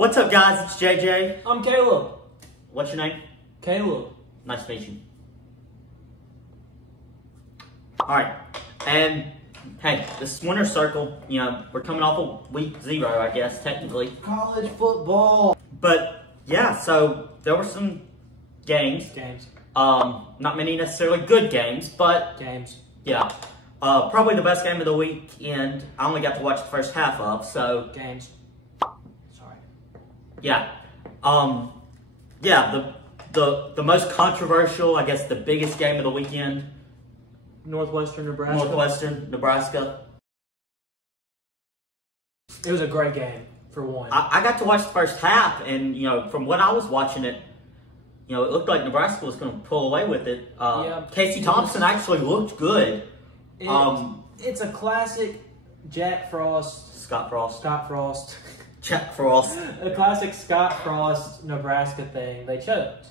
What's up, guys? It's JJ. I'm Caleb. What's your name? Caleb. Nice to meet you. Alright, and hey, this winter circle, we're coming off of week 0, I guess, technically. College football. But, yeah, so there were some games. Not many necessarily good games, but yeah. Probably the best game of the weekend. I only got to watch the first half of, so. Sorry. Yeah. Yeah, the most controversial, I guess the biggest game of the weekend. Northwestern, Nebraska. Northwestern, Nebraska. It was a great game, for one. I got to watch the first half, and, from what I was watching it, it looked like Nebraska was going to pull away with it. Yeah. Casey Thompson actually looked good. It's a classic Jack Frost. Scott Frost. Jack Frost. A classic Scott Frost Nebraska thing. They choked.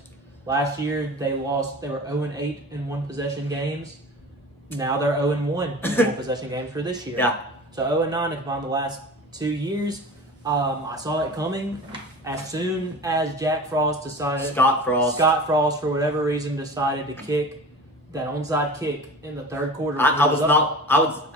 Last year, they lost. They were 0-8 in one-possession games. Now they're 0-1 in one-possession games for this year. Yeah. So 0-9 to combine the last 2 years. I saw it coming as soon as Jack Frost decided. Scott Frost, for whatever reason, decided to kick that onside kick in the third quarter. I was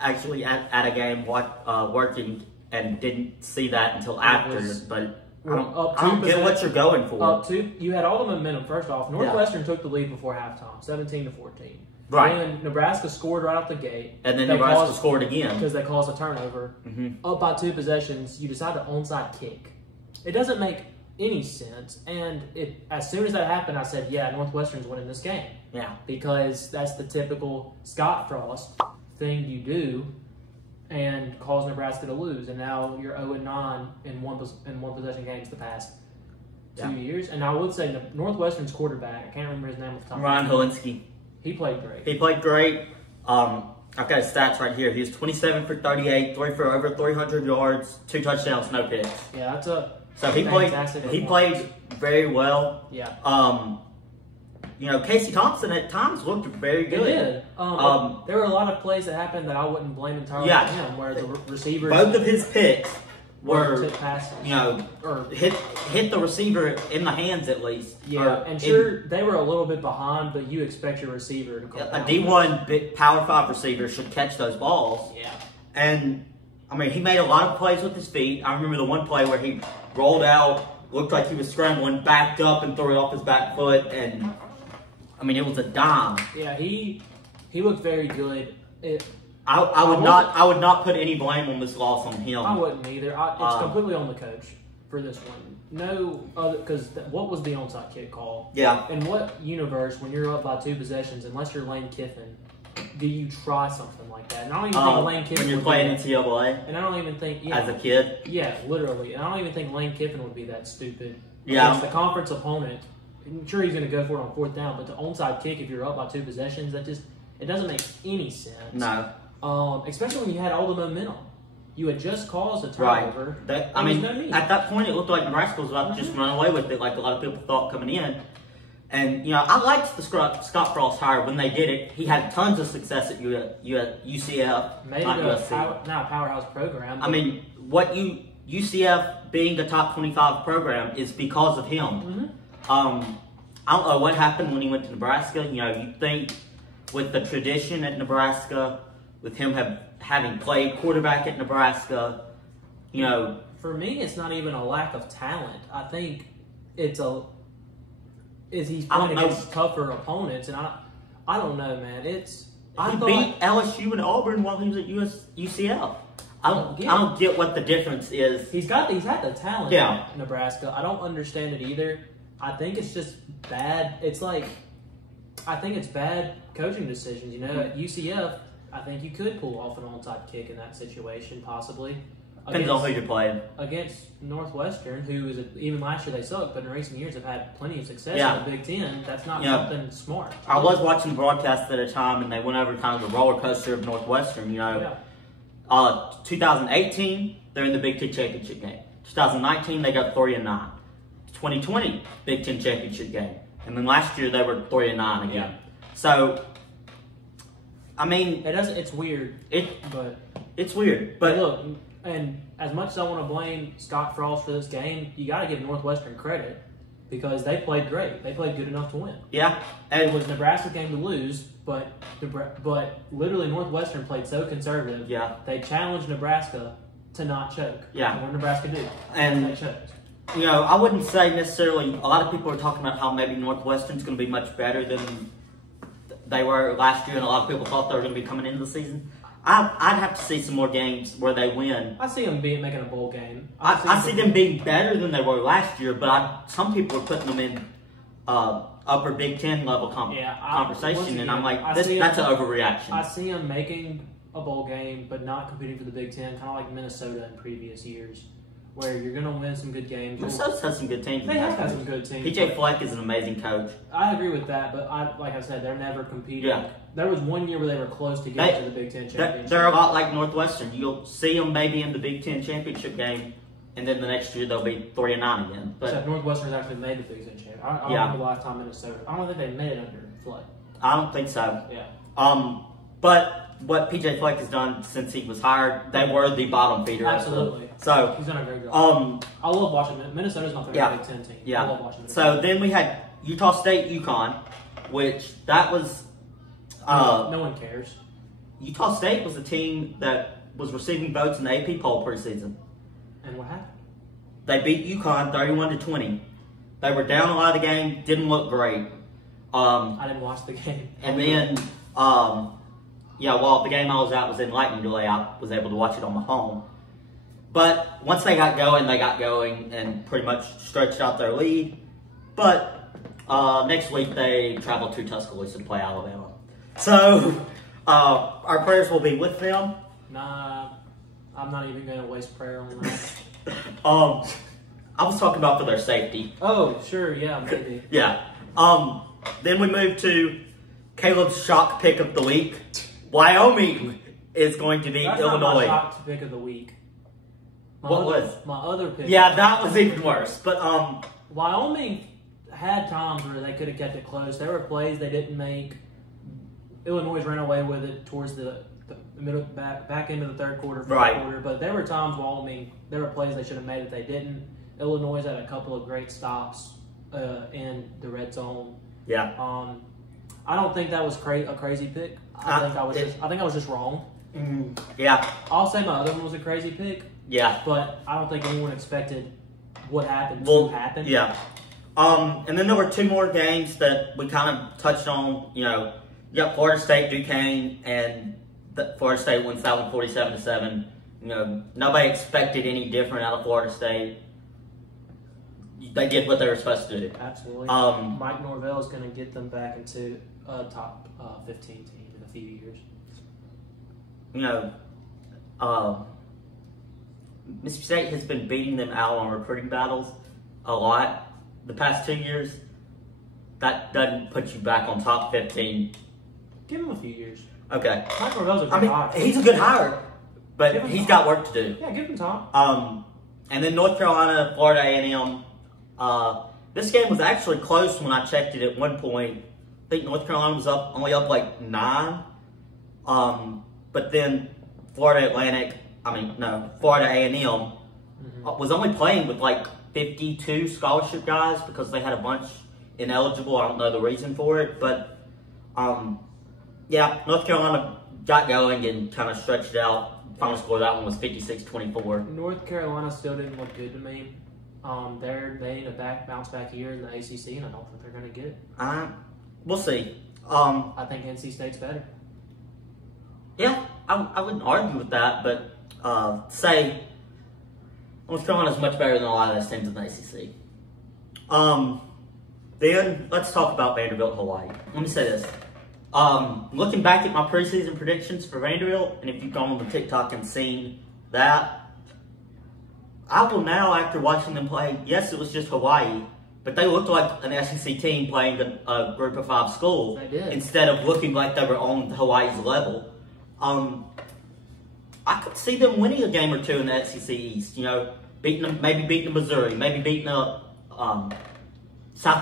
actually at a game working and didn't see that until after. But I don't get what you're going for. Up 2. You had all the momentum. First off, Northwestern took the lead before halftime, 17-14. Right. And Nebraska scored right out the gate. And then Nebraska scored again. Because they caused a turnover. Mm-hmm. Up by 2 possessions, you decide to onside kick. It doesn't make any sense. And as soon as that happened, I said, yeah, Northwestern's winning this game. Yeah. Because that's the typical Scott Frost thing you do and cause Nebraska to lose. And now you're 0-9 in one possession games the past 2 years. And I would say Northwestern's quarterback, I can't remember his name off the top of my head. Ryan Helinski. He played great. I've got his stats right here. He was 27 for 38, 3 for over 300 yards, 2 touchdowns, no picks. Yeah, that's a so he played very well. Yeah. Casey Thompson at times looked very good. He did. There were a lot of plays that happened that I wouldn't blame entirely on him, where the receivers. Both of his picks were, passes. Or hit the receiver in the hands at least. Yeah, and sure, they were a little bit behind, but you expect your receiver to come. A D1 Power 5 receiver should catch those balls. Yeah. And, he made a lot of plays with his feet. I remember the one play where he rolled out, looked like he was scrambling, backed up and threw it off his back foot, and, it was a dime. Yeah, he looked very good. I would not put any blame on this loss on him. I wouldn't either. It's completely on the coach for this one. No other, because what was the onside kick call? Yeah. In what universe, when you're up by 2 possessions, unless you're Lane Kiffin, do you try something like that? And I don't even think Lane Kiffin when you're playing NCAA. And I don't even think as a kid. Yeah, literally. And I don't even think Lane Kiffin would be that stupid. Yeah. Against the conference opponent. I'm sure he's going to go for it on 4th down, but the onside kick, if you're up by 2 possessions, it doesn't make any sense. No. Especially when you had all the momentum. You had just caused a turnover. Right. At that point, it looked like Nebraska was about to just run away with it, like a lot of people thought coming in. And, I liked the Scott Frost hire when they did it. He had tons of success at UCF. Made it a powerhouse program. UCF being the top 25 program is because of him. Mm-hmm. I don't know what happened when he went to Nebraska. You think with the tradition at Nebraska, with him having played quarterback at Nebraska, For me, it's not even a lack of talent. I think he's playing against tougher opponents, and I don't know, man. He beat LSU and Auburn while he was at UCF. I don't get what the difference is. He's had the talent at Nebraska. I don't understand it either. I think it's just bad. I think it's bad coaching decisions. At UCF, I think you could pull off an onside kick in that situation, possibly. Depends on who you're playing. Against Northwestern, who is even last year they sucked, but in recent years have had plenty of success in the Big Ten. That's not something smart. I was watching the broadcast at a time, and they went over kind of the roller coaster of Northwestern. 2018, they're in the Big Ten championship game. 2019, they got 3-9. 2020 Big Ten championship game, and then last year they were 3-9 again. Yeah. So, it's weird. But But look, And as much as I want to blame Scott Frost for this game, you got to give Northwestern credit because they played great. They played good enough to win. Yeah, and it was Nebraska's game to lose, but literally Northwestern played so conservative. Yeah, they challenged Nebraska to not choke. Yeah, and what Nebraska did, and they choked. You know, I wouldn't say necessarily. A lot of people are talking about how maybe Northwestern's going to be much better than they were last year, and a lot of people thought they were going to be coming into the season. I'd have to see some more games where they win. I see them making a bowl game. I see them being better than they were last year, but some people are putting them in upper Big Ten level conversation, and I'm like, that's an overreaction. I see them making a bowl game, but not competing for the Big Ten, kind of like Minnesota in previous years, where you're going to win some good games. Minnesota's had some good teams. They have had some good teams. PJ Fleck is an amazing coach. I agree with that, but like I said, they're never competing. Yeah. There was one year where they were close to getting to the Big Ten championship. They're a lot like Northwestern. You'll see them maybe in the Big Ten championship game, and then the next year they'll be 3-9 again. But except Northwestern's actually made the Big Ten championship. I don't remember the last time Minnesota. I don't think they made it under Fleck. I don't think so. Yeah. But what PJ Fleck has done since he was hired, they were the bottom feeder. Absolutely. So he's done a great job. I love watching Minnesota's my favorite Big Ten team. Yeah. I love watching Minnesota. So then we had Utah State, UConn, which that was. No one cares. Utah State was a team that was receiving votes in the AP poll preseason. And what happened? They beat UConn 31-20. They were down a lot of the game, didn't look great. I didn't watch the game. And then, while the game I was at was in lightning delay, I was able to watch it on my phone. But once they got going and pretty much stretched out their lead. But next week they travel to Tuscaloosa to play Alabama. So, our prayers will be with them. Nah, I'm not even going to waste prayer on that. I was talking about for their safety. Oh, sure, yeah, maybe. Yeah. Then we move to Caleb's shock pick of the week. Wyoming is going to beat Illinois. Not my shock pick of the week. My other pick? Yeah, that was even worse. But Wyoming had times where they could have kept it close. There were plays they didn't make. Illinois ran away with it towards the middle back into the third quarter, fourth quarter. But there were times there were plays they should have made if they didn't. Illinois had a couple of great stops in the red zone. Yeah. I don't think that was a crazy pick. I think I was just wrong. Yeah. I'll say my other one was a crazy pick. Yeah. But I don't think anyone expected what happened to happen. Yeah. And then there were two more games that we kind of touched on. You know, you got Florida State, Duquesne, and Florida State wins that one 47-7. You know, nobody expected any different out of Florida State. They did what they were supposed to do. Absolutely. Mike Norvell is going to get them back into a top 15 team in a few years. You know, Mississippi State has been beating them out on recruiting battles a lot the past 2 years. That doesn't put you back on top 15. Give him a few years. Okay. Mike Norvell's a good hire. He's a good hire, but he's got work to do. Yeah, give him time. And then North Carolina, Florida A&M. This game was actually close when I checked it at one point. I think North Carolina was only up like 9. But then Florida A&M was only playing with like 52 scholarship guys because they had a bunch ineligible. I don't know the reason for it, but North Carolina got going and kind of stretched it out. Final score of that one was 56-24. North Carolina still didn't look good to me. They need a bounce back here in the ACC, and I don't think they're going to get it. We'll see. I think NC State's better. Yeah, I wouldn't argue with that, but say North Carolina's much better than a lot of those teams in the ACC. Then let's talk about Vanderbilt, Hawaii. Let me say this. Looking back at my preseason predictions for Vanderbilt, and if you've gone on the TikTok and seen that, I will now, after watching them play, yes, it was just Hawaii, but they looked like an SEC team playing a group of 5 school. They did. Instead of looking like they were on Hawaii's level. I could see them winning a game or two in the SEC East. You know, maybe beating Missouri, maybe beating South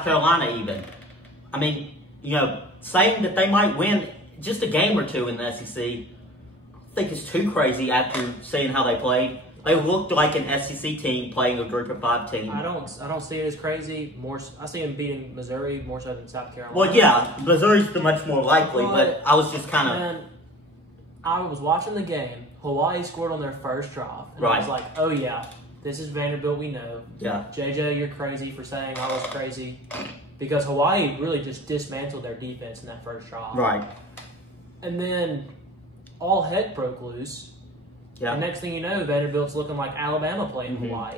Carolina even. I mean, you know, saying that they might win just a game or two in the SEC, I think it's too crazy after seeing how they played. They looked like an SEC team playing a group of 5 team. I don't see it as crazy. I see them beating Missouri more so than South Carolina. Well, yeah, Missouri's the much more likely, but I was just kind of. I was watching the game. Hawaii scored on their first drive, and I was like, "Oh yeah, this is Vanderbilt. We know." Yeah. JJ, you're crazy for saying I was crazy, because Hawaii really just dismantled their defense in that first drive. Right. And then all heck broke loose. Yeah. And next thing you know, Vanderbilt's looking like Alabama playing Hawaii.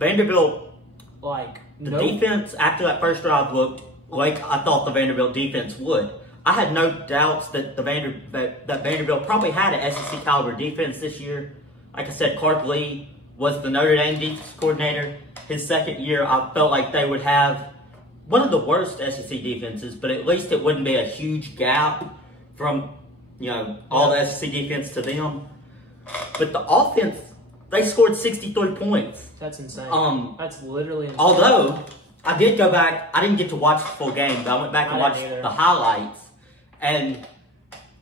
Vanderbilt, the defense after that first drive looked like I thought the Vanderbilt defense would. I had no doubts that that Vanderbilt probably had an SEC caliber defense this year. Like I said, Clark Lee was the Notre Dame defense coordinator. His second year, I felt like they would have one of the worst SEC defenses, but at least it wouldn't be a huge gap from all the SEC defense to them. But the offense, they scored 63 points. That's insane. That's literally insane. Although, I did go back, I didn't get to watch the full game, but I went back and watched the highlights. And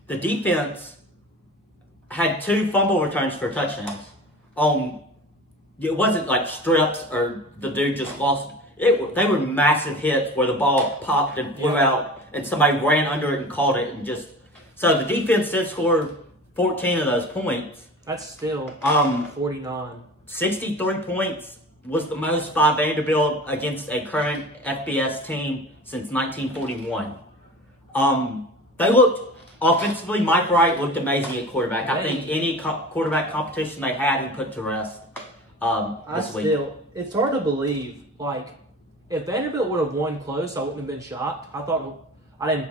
the defense had 2 fumble returns for touchdowns. It wasn't like strips or the dude just lost. They were massive hits where the ball popped and flew out and somebody ran under it and caught it. So the defense did score 14 of those points. That's still 49. 63 points was the most by Vanderbilt against a current FBS team since 1941. They looked offensively. Mike Wright looked amazing at quarterback. I think any quarterback competition they had, he put to rest this week. It's hard to believe. If Vanderbilt would have won close, I wouldn't have been shocked. I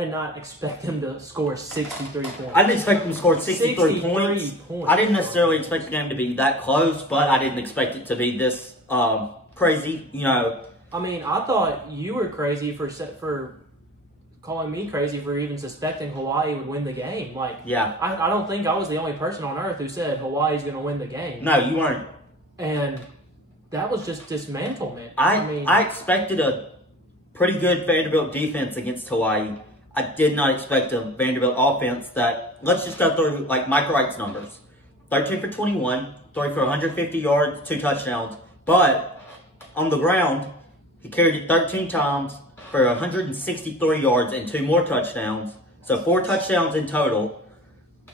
did not expect them to score 63 points. I didn't expect them to score 63 points. I didn't necessarily expect the game to be that close, but I didn't expect it to be this crazy, I mean, I thought you were crazy for calling me crazy for even suspecting Hawaii would win the game. I don't think I was the only person on earth who said Hawaii's going to win the game. No, you weren't. And that was just dismantlement. I expected a pretty good Vanderbilt defense against Hawaii. I did not expect a Vanderbilt offense that, let's just go through Mike Wright's numbers. 13 for 21, 3 for 150 yards, 2 touchdowns. But on the ground, he carried it 13 times for 163 yards and 2 more touchdowns. So 4 touchdowns in total.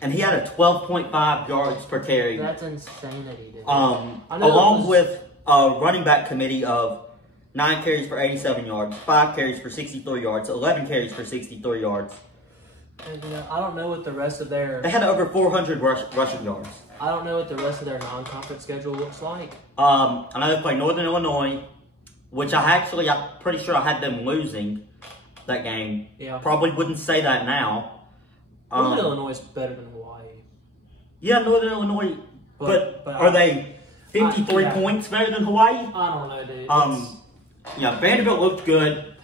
And he had a 12.5 yards per carry. That's insanity, dude. Along with a running back committee of 9 carries for 87 yards, 5 carries for 63 yards, 11 carries for 63 yards. And, I don't know what the rest of their... They had over 400 rushing yards. I don't know what the rest of their non-conference schedule looks like. I know they play Northern Illinois, which I'm pretty sure I had them losing that game. Yeah. Probably wouldn't say that now. Northern Illinois is better than Hawaii. Yeah, Northern Illinois. But are they 53 points better than Hawaii? I don't know, dude. Vanderbilt looked good.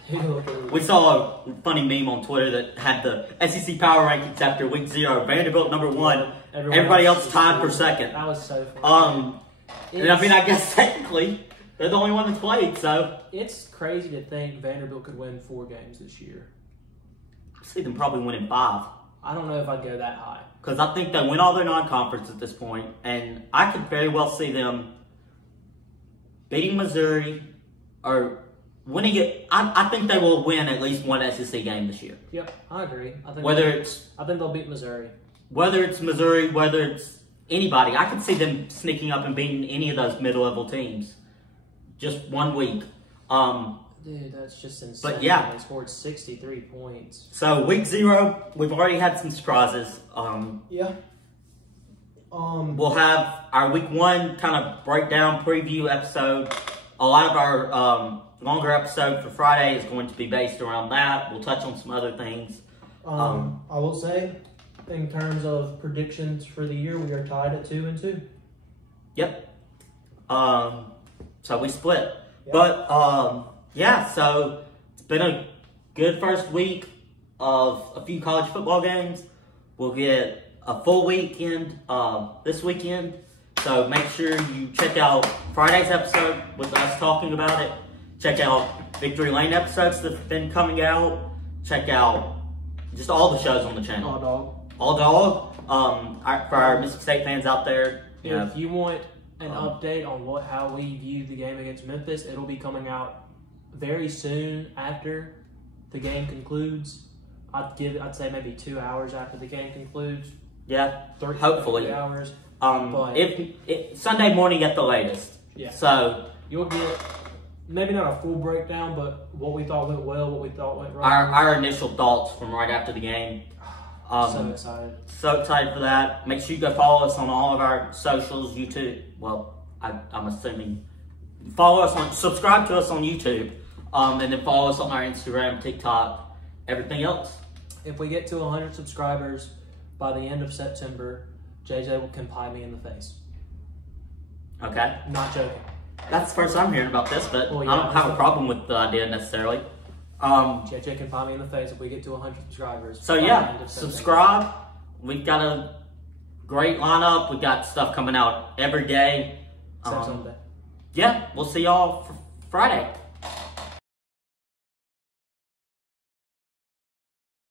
We saw a funny meme on Twitter that had the SEC power rankings after week 0. Vanderbilt number 1. Everybody else tied for second. That was so funny. And I guess technically they're the only one that's played. So it's crazy to think Vanderbilt could win 4 games this year. I see them probably winning 5. I don't know if I'd go that high. Because I think they win all their non-conference at this point, and I could very well see them beating Missouri or winning it. I think they will win at least one SEC game this year. Yep, I agree. I think they'll beat Missouri. Whether it's Missouri, whether it's anybody, I could see them sneaking up and beating any of those mid-level teams. Just 1 week. Dude, that's just insane. But yeah, they scored 63 points. So week 0, we've already had some surprises. Yeah. We'll have our week 1 kind of breakdown preview episode. A lot of our longer episode for Friday is going to be based around that. We'll touch on some other things. I will say, in terms of predictions for the year, we are tied at 2-2. Yep. So we split. Yep. But yeah, so it's been a good first week of a few college football games. We'll get a full weekend this weekend. So make sure you check out Friday's episode with us talking about it. Check out Victory Lane episodes that have been coming out. Check out just all the shows on the channel. All dog. For our Mississippi State fans out there, if you want an update on how we view the game against Memphis, it'll be coming out very soon after the game concludes. I'd say maybe 2 hours after the game concludes. Yeah, 3 hours. If Sunday morning at the latest. Yeah. So you'll get maybe not a full breakdown, but what we thought went well, what we thought went wrong. Our initial thoughts from right after the game. So excited. So excited for that. Make sure you go follow us on all of our socials, YouTube. Well, I'm assuming. Subscribe to us on YouTube. And then follow us on our Instagram, TikTok, everything else. If we get to 100 subscribers by the end of September, JJ can pie me in the face. Okay. Not joking. That's the first I'm hearing about this, but I don't have a problem with the idea necessarily. JJ can pie me in the face if we get to 100 subscribers. So yeah, subscribe. We've got a great lineup. We've got stuff coming out every day. Except Sunday. Yeah, we'll see y'all for Friday.